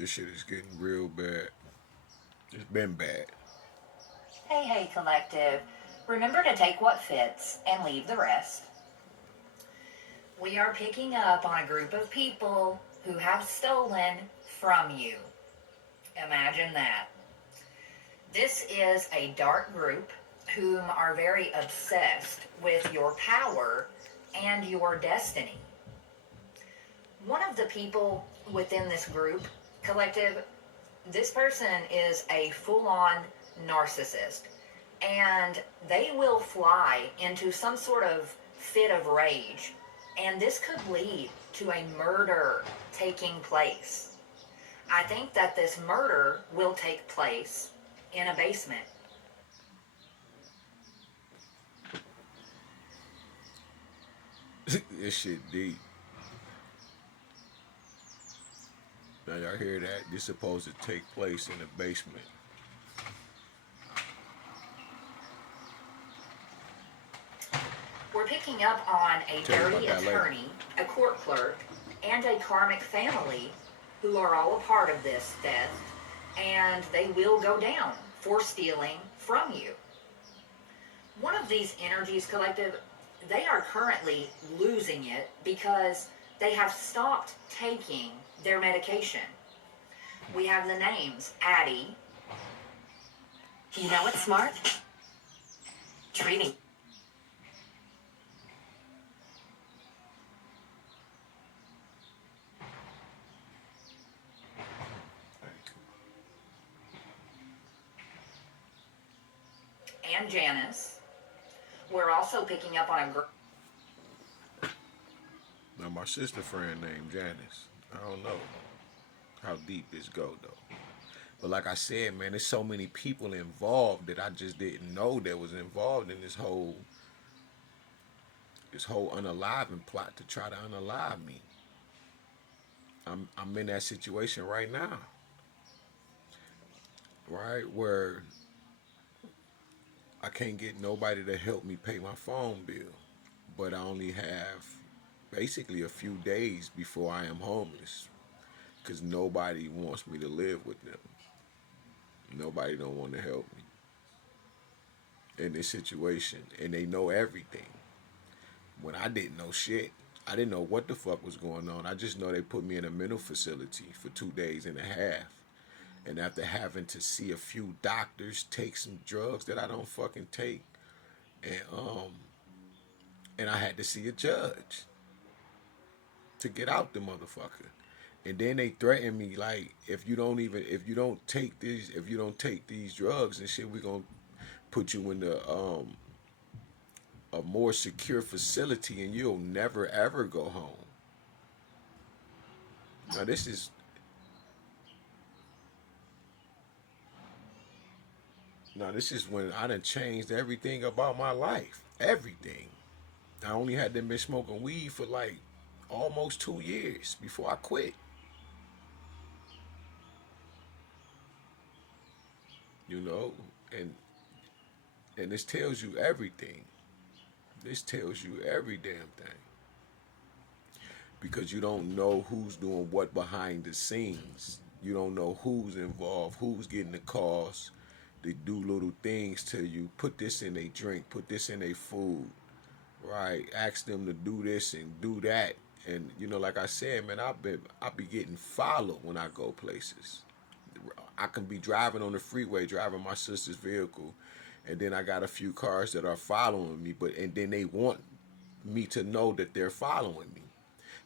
This shit is getting real bad. It's been bad. Hey, hey, collective. Remember to take what fits and leave the rest. We are picking up on a group of people who have stolen from you. Imagine that. This is a dark group whom are very obsessed with your power and your destiny. One of the people within this group, collective, this person is a full on narcissist. And they will fly into some sort of fit of rage. And this could lead to a murder taking place. I think that this murder will take place in a basement. This shit deep. Now y'all hear that? This supposed to take place in the basement. We're picking up on a Tell you dirty about that later. attorney, a court clerk, and a karmic family who are all a part of this theft, and they will go down for stealing from you. One of these energies, collective, they are currently losing it because they have stopped taking their medication. We have the names Addie. You know what's smart? Treating. And Janice. We're also picking up on a girl. Now my sister friend named Janice. I don't know how deep this go though. But like I said, man, there's so many people involved that I just didn't know that was involved in this whole unaliving plot to try to unalive me. I'm in that situation right now. Right? Where I can't get nobody to help me pay my phone bill. But I only have basically a few days before I am homeless. Because nobody wants me to live with them. Nobody don't want to help me in this situation. And they know everything. When I didn't know shit. I didn't know what the fuck was going on. I just know they put me in a mental facility for 2 days and a half. And after having to see a few doctors, take some drugs that I don't fucking take, and I had to see a judge to get out the motherfucker. And then they threatened me like, if you don't take these drugs and shit, we're gonna put you in a more secure facility and you'll never ever go home. Now this is when I done changed everything about my life. Everything. I only had been smoking weed for like almost 2 years before I quit. You know, and and this tells you everything. This tells you every damn thing. Because you don't know who's doing what behind the scenes. You don't know who's involved, who's getting the calls. They do little things to you. Put this in their drink, put this in their food, right? Ask them to do this and do that. And like I said, man, I be getting followed when I go places. I can be driving on the freeway, driving my sister's vehicle, and then I got a few cars that are following me, and then they want me to know that they're following me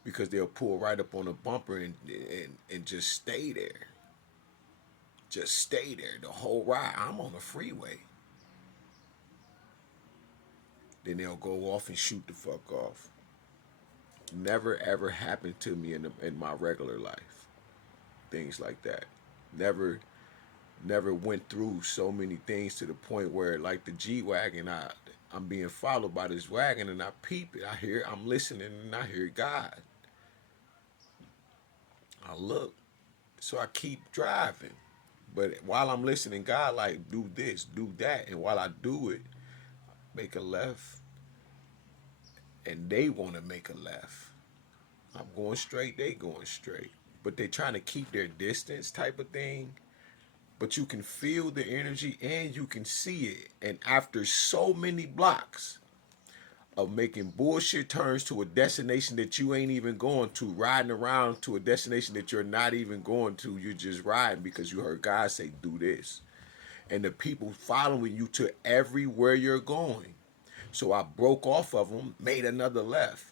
because they'll pull right up on a bumper and just stay there. Just stay there the whole ride. I'm on the freeway. Then they'll go off and shoot the fuck off. Never ever happened to me in my regular life. Things like that. Never went through so many things to the point where like the G Wagon, I'm being followed by this wagon and I peep it. I'm listening and I hear God. I look. So I keep driving. But while I'm listening, God like do this, do that. And while I do it, make a left. And they want to make a left. I'm going straight, they going straight. but they're trying to keep their distance type of thing. But you can feel the energy and you can see it. And after so many blocks of making bullshit turns to a destination that you ain't even going to, riding around to a destination that you're not even going to, you're just riding because you heard God say, do this. And the people following you to everywhere you're going. So I broke off of them, made another left.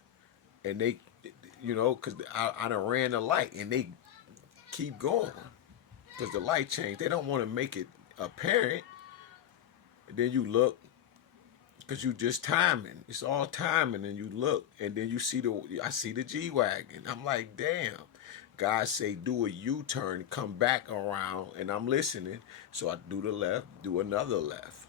And they, because I done ran the light and they keep going. Because the light changed. They don't want to make it apparent. And then you look, because you just timing. It's all timing, and you look, and then you see I see the G-Wagon. I'm like, damn. God say, do a U-turn, come back around, and I'm listening. So I do the left, do another left.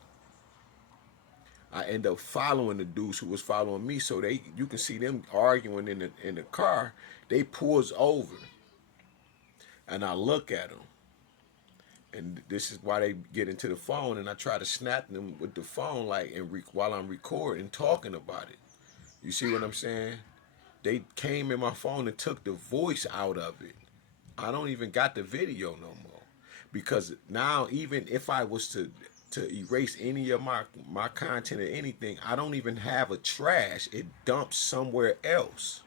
I end up following the dudes who was following me, so you can see them arguing in the car. They pulls over, and I look at them. And this is why they get into the phone, and I try to snap them with the phone, while I'm recording, talking about it. You see what I'm saying? They came in my phone and took the voice out of it. I don't even got the video no more, because now even if I was to erase any of my content or anything, I don't even have a trash. It dumps somewhere else.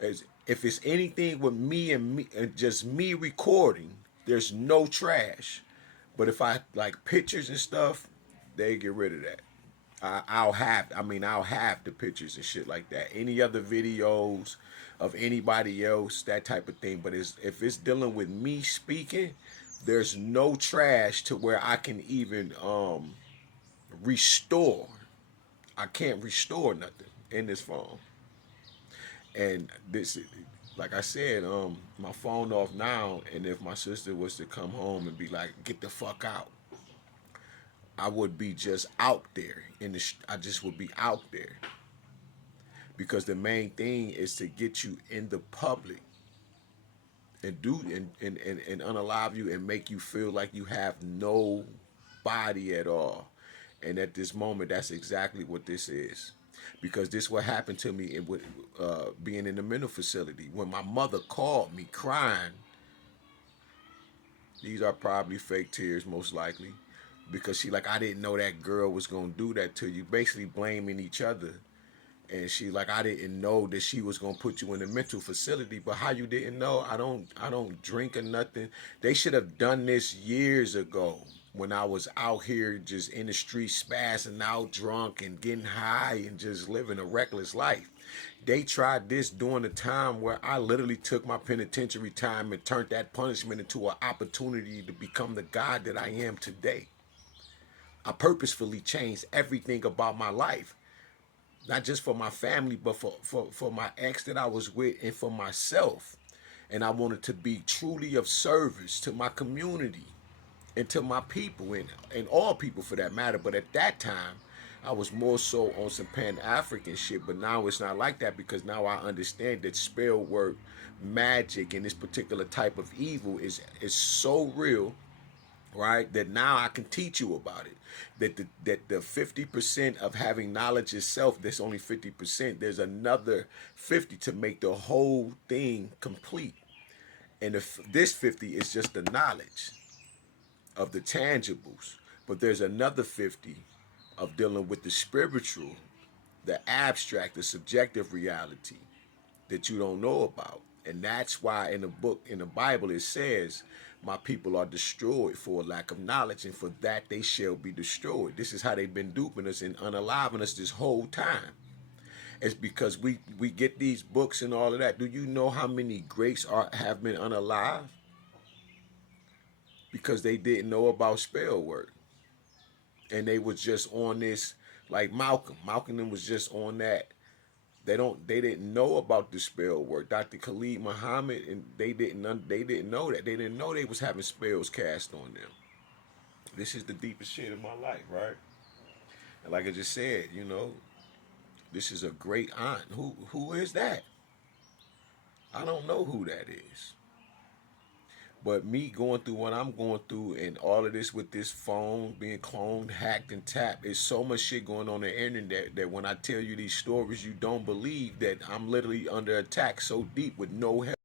If it's anything with me and just me recording, there's no trash. But if I like pictures and stuff, they get rid of that. I'll have the pictures and shit like that. Any other videos of anybody else, that type of thing. But if it's dealing with me speaking, there's no trash to where I can even restore. I can't restore nothing in this phone. And this, like I said, my phone off now, and if my sister was to come home and be like, get the fuck out, I would be just out there. I just would be out there. Because the main thing is to get you in the public and and unalive you and make you feel like you have no body at all. And at this moment, that's exactly what this is. Because this what happened to me with being in the mental facility. When my mother called me crying, these are probably fake tears most likely, because she like, I didn't know that girl was going to do that to you, basically blaming each other. And she like, I didn't know that she was going to put you in a mental facility. But how you didn't know? I don't drink or nothing. They should have done this years ago, when I was out here just in the street spazzing out, drunk and getting high and just living a reckless life. They tried this during the time where I literally took my penitentiary time and turned that punishment into an opportunity to become the God that I am today. I purposefully changed everything about my life. Not just for my family, but for my ex that I was with, and for myself. And I wanted to be truly of service to my community and to my people, and all people for that matter. But at that time, I was more so on some Pan-African shit. But now it's not like that, because now I understand that spell work, magic, and this particular type of evil is so real, right, that now I can teach you about it. That the 50% of having knowledge itself, that's only 50%. There's another 50 to make the whole thing complete. And this 50 is just the knowledge of the tangibles. But there's another 50 of dealing with the spiritual, the abstract, the subjective reality that you don't know about. And that's why in the book, in the Bible, it says, my people are destroyed for a lack of knowledge, and for that they shall be destroyed. This is how they've been duping us and unaliving us this whole time. It's because we get these books and all of that. Do you know how many greats have been unalived? Because they didn't know about spell work. And they was just on this, like Malcolm. Malcolm was just on that. They didn't know about the spell work. Dr. Khalid Muhammad, and they didn't know that. They didn't know they was having spells cast on them. This is the deepest shit of my life, right? And like I just said, this is a great aunt. Who is that? I don't know who that is. But me going through what I'm going through, and all of this with this phone being cloned, hacked, and tapped, there's so much shit going on the internet that when I tell you these stories, you don't believe that I'm literally under attack so deep with no help.